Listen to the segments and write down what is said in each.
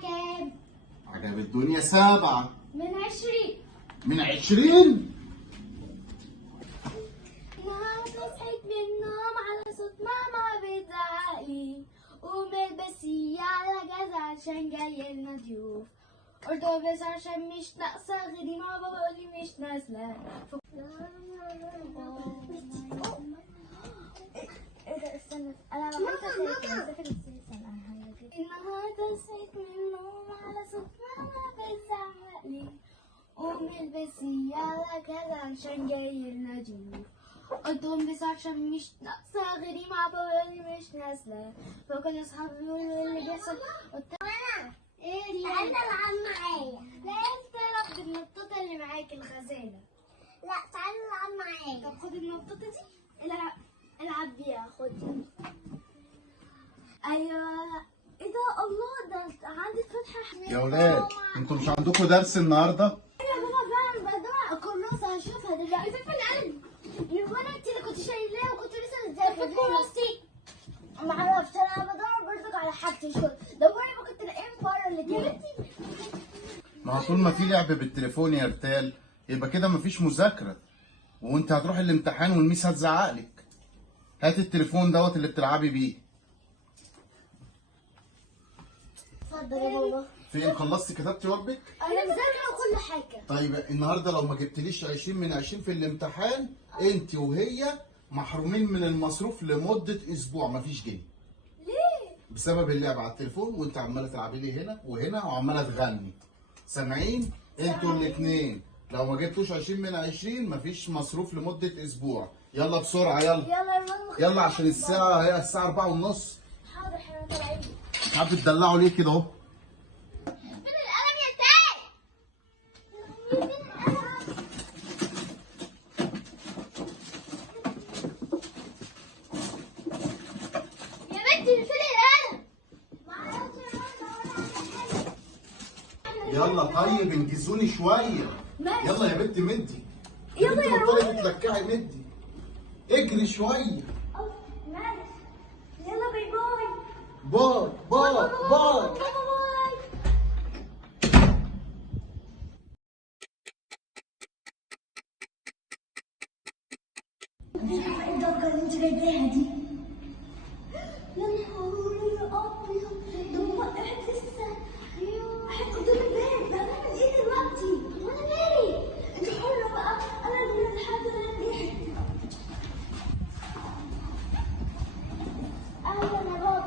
كام؟ عجب الدنيا 7 من 20. من 20. النهارده صحيت من النوم على صوت ماما بتزعقلي، قومي البسي على جاز عشان جاي لنا ضيوف. قلت بس عشان مش ناقصة غيري ما بقولي مش نازلة. ايه ده استنى انا النهارده صحيت من النوم على صوت ماما بتزعقلي، قومي البسي على كذا عشان جاي لنا ضيوف. قلتهم بس عشان مش ناقصة غيري مع بابايا مش نازلة. فكان اصحابي بيقولوا اللي بيحصل. قلت ايه اللي تعالى العب معايا. لا انت رب النطاطة اللي معاك الغزالة. لا تعالى العب معايا. طب خد النطاطة دي العب بيها. خد. ايوه ايه ده الله ده عندي فتحة. يا ولاد انتوا مش عندكم درس النهارده؟ يا بابا فعلا بدور كراسة هشوفها دلوقتي. فين القلم؟ وانا انت اللي كنت شايلاه وكنت لسه مذاكره كراستي. ما اعرفش انا بدور برضك على حاجتي. شو دوري ممكن تلاقيهم بره اللي جابتي. ما هو طول ما في لعب بالتليفون يا رتال يبقى كده مفيش مذاكره، وانت هتروح الامتحان والميس هتزعقلك. هات التليفون دوت اللي بتلعبي بيه. اتفضل يا بابا. فين خلصتي كتبتي واجبك؟ انا مذاكره كل حاجه. طيب النهارده لو ما جبتليش 20 من 20 في الامتحان انت وهي محرومين من المصروف لمده اسبوع، مفيش جنيه. ليه؟ بسبب اللعب على التليفون وانت عماله تلعبي لي هنا وهنا وعماله تغني. سامعين؟ انتوا الاثنين لو ما جبتوش 20 من 20 مفيش مصروف لمده اسبوع. يلا بسرعه يلا. يلا يا ماما. يلا عشان الساعه 4:30. حاضر احنا طالعين. قاعد بتدلعوا ليه كده اهو؟ فين القلم يا تاي؟ فين القلم؟ يا بنتي فين القلم؟ معرفش يا ماما. يلا طيب انجزوني شويه. ماشي. يلا يا بنتي مدي. يلا يا روحي روحي. بتلكعي مدي. اجري شويه. ماشي. يلا باي باي. باي باي باي. باي. مش عارفه ايه الضجه اللي انت جايباها دي. يا نهار ابيض ده هو قاعد لسه قاعد قدام الباب. ده هنعمل ايه دلوقتي؟ وانا مالي؟ انت حره بقى. انا اللي لحد انا ايه. اهلا يا بابا.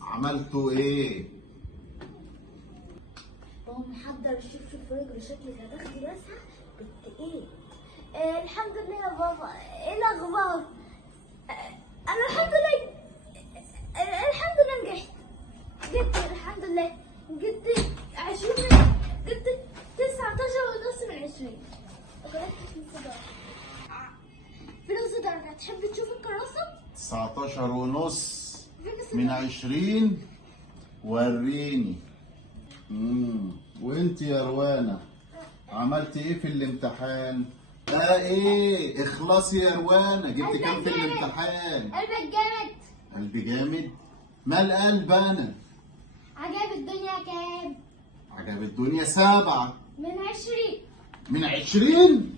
عملتوا ايه؟ بابا محضر الشبشب في رجله. شكلك هتاخدي مسحه بنت ايه؟ الحمد لله يا بابا. ايه الاخبار؟ انا الحمد لله. الحمد لله نجحت. جبت الحمد لله. جبت 20 جبت 19.5 من 20. فين الصدر؟ انت هتحب تشوف الكراسه؟ 19.5 من 20. وريني. وانت يا روانة عملتي ايه في الامتحان؟ ايه اخلصي يا روانة. جبت كام في الامتحان؟ قلبك جامد. قلبي جامد؟ مال قلب انا. عجب الدنيا كام؟ عجب الدنيا 7 من 20. من 20.